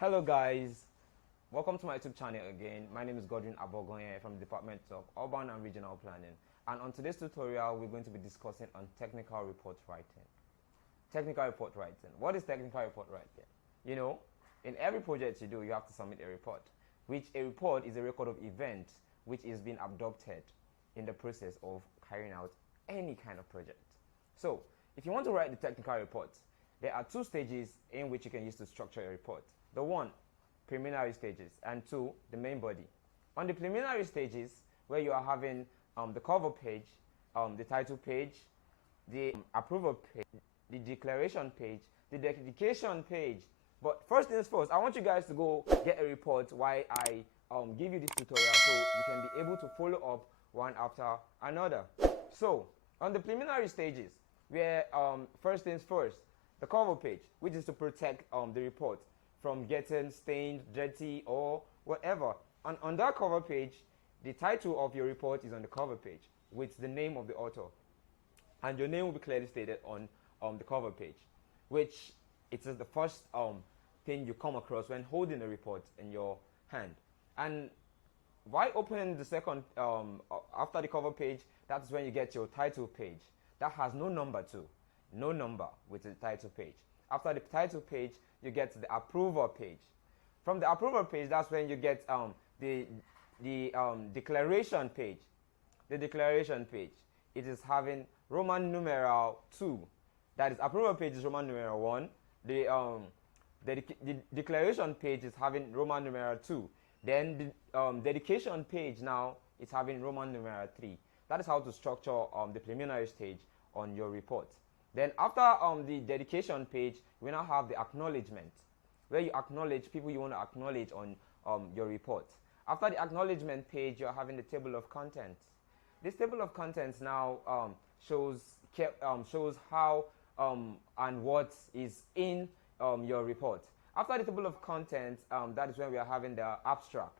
Hello guys, welcome to my YouTube channel again. My name is Godwin Abogonye from the Department of Urban and Regional Planning. And on today's tutorial, we're going to be discussing on technical report writing. Technical report writing. What is technical report writing? You know, in every project you do, you have to submit a report, which a report is a record of events which is being adopted in the process of carrying out any kind of project. So, if you want to write the technical report, there are two stages in which you can use to structure a report. The one, preliminary stages, and two, the main body. On the preliminary stages, where you are having the cover page, the title page, the approval page, the declaration page, the dedication page. But first things first, I want you guys to go get a report while I give you this tutorial so you can be able to follow up one after another. So, on the preliminary stages, where first things first, the cover page, which is to protect the report from getting stained, dirty, or whatever. And on that cover page, the title of your report is on the cover page with the name of the author. And your name will be clearly stated on the cover page, which it is the first thing you come across when holding a report in your hand. And why open the second, after the cover page, that's when you get your title page. That has no number too. No number with the title page. After the title page, you get the approval page. From the approval page, that's when you get the declaration page. The declaration page, it is having Roman numeral 2. That is, approval page is Roman numeral 1. The declaration page is having Roman numeral 2. Then the dedication page now is having Roman numeral 3. That is how to structure the preliminary stage on your report. Then after the dedication page, we now have the acknowledgement, where you acknowledge people you want to acknowledge on your report. After the acknowledgement page, you're having the table of contents. This table of contents now shows how and what is in your report. After the table of contents, that is when we are having the abstract,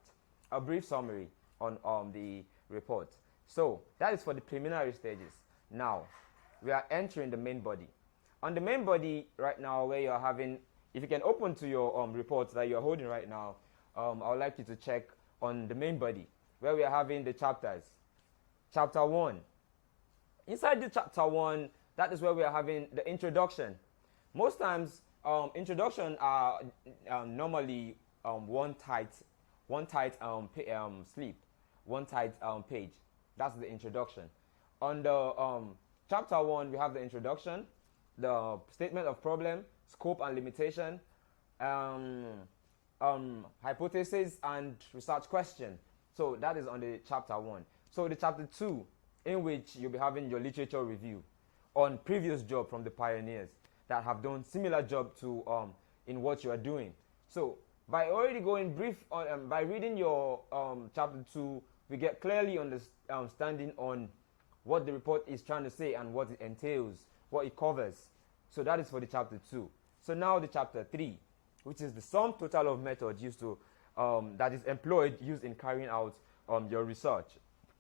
a brief summary on the report. So that is for the preliminary stages. Now, we are entering the main body. On the main body right now, where you are having, if you can open to your reports that you are holding right now, I would like you to check on the main body, where we are having the chapters. Chapter 1. Inside the chapter 1, that is where we are having the introduction. Most times, introduction are normally one tight sleeve, one tight page. That's the introduction. On the Chapter 1, we have the introduction, the statement of problem, scope and limitation, hypothesis and research question. So that is on the chapter 1. So the chapter 2, in which you'll be having your literature review on previous job from the pioneers that have done similar job to in what you are doing. So by already going brief on, by reading your chapter 2, we get clearly understanding on what the report is trying to say and what it entails, what it covers. So that is for the chapter 2. So now the chapter 3, which is the sum total of methods used to that is used in carrying out your research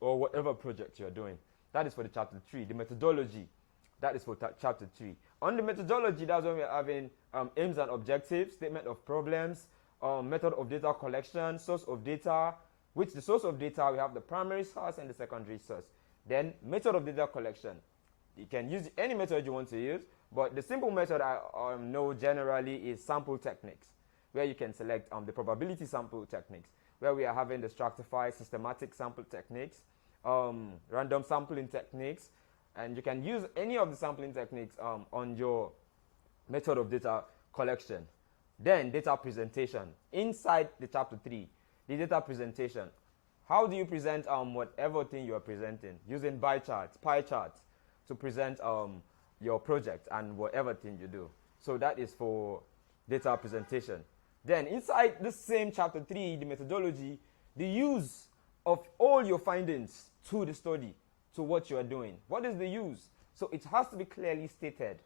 or whatever project you're doing. That is for the chapter 3. The methodology, that is for chapter 3. On the methodology, that's when we're having aims and objectives, statement of problems, method of data collection, source of data, which the source of data, we have the primary source and the secondary source. Then method of data collection. You can use any method you want to use, but the simple method I know generally is sample techniques, where you can select the probability sample techniques, where we are having the stratified systematic sample techniques, random sampling techniques, and you can use any of the sampling techniques on your method of data collection. Then data presentation. Inside the chapter 3, the data presentation. How do you present whatever thing you are presenting? Using pie charts to present your project and whatever thing you do. So that is for data presentation. Then inside the same chapter 3, the methodology, the use of all your findings to the study, to what you are doing. What is the use? So it has to be clearly stated.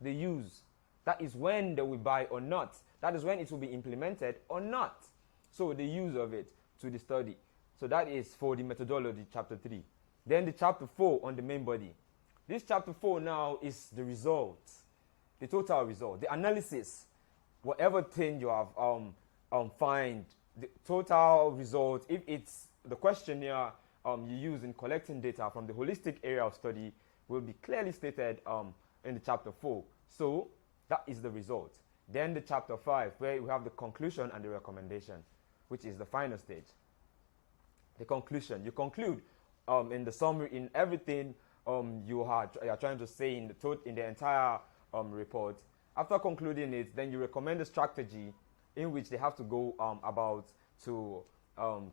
The use. That is when they will buy or not. That is when it will be implemented or not. So the use of it to the study. So that is for the methodology, chapter 3. Then the chapter 4 on the main body. This chapter 4 now is the result, the total result, the analysis, whatever thing you have find the total result. If it's the questionnaire you use in collecting data from the holistic area of study, will be clearly stated in the chapter 4. So that is the result. Then the chapter 5, where we have the conclusion and the recommendation, which is the final stage. The conclusion. You conclude in the summary, in everything you are trying to say in the entire report. After concluding it, then you recommend a strategy in which they have to go about to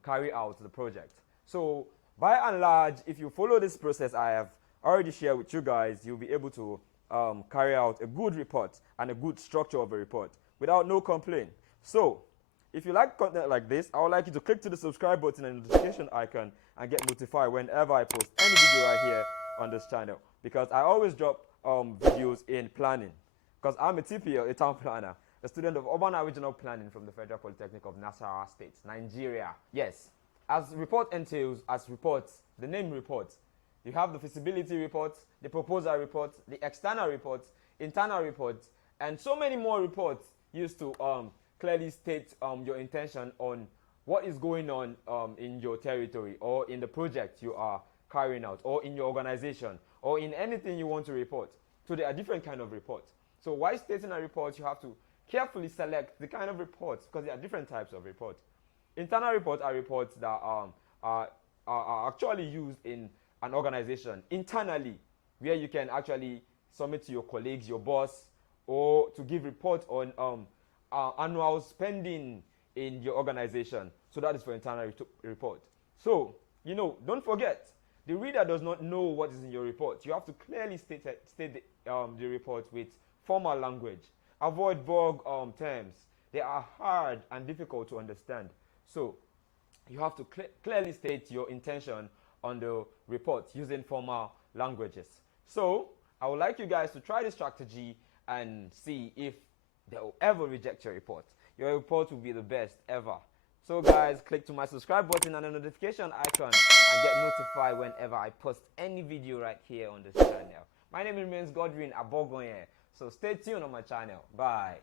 carry out the project. So by and large, if you follow this process I have already shared with you guys, you'll be able to carry out a good report and a good structure of a report without no complaint. So if you like content like this, I would like you to click to the subscribe button and notification icon and get notified whenever I post any video right here on this channel, because I always drop videos in planning, because I'm a TPL, a town planner, a student of urban and regional planning from the Federal Polytechnic of Nasarawa State, Nigeria. Yes, as report entails, as reports, the name reports, you have the feasibility reports, the proposal reports, the external reports, internal reports, and so many more reports used to clearly state your intention on what is going on in your territory or in the project you are carrying out or in your organization or in anything you want to report. So there are different kinds of reports. So while stating a report, you have to carefully select the kind of reports, because there are different types of reports. Internal reports are reports that are actually used in an organization internally, where you can actually submit to your colleagues, your boss, or to give report on annual spending in your organization. So that is for internal report. So, don't forget, the reader does not know what is in your report. You have to clearly state the report with formal language. Avoid vague terms. They are hard and difficult to understand. So you have to clearly state your intention on the report using formal languages. So I would like you guys to try this strategy and see if they will ever reject your report. Your report will be the best ever. So guys, click to my subscribe button and the notification icon and get notified whenever I post any video right here on this channel. My name remains Godwin Abogonye, so stay tuned on my channel. Bye.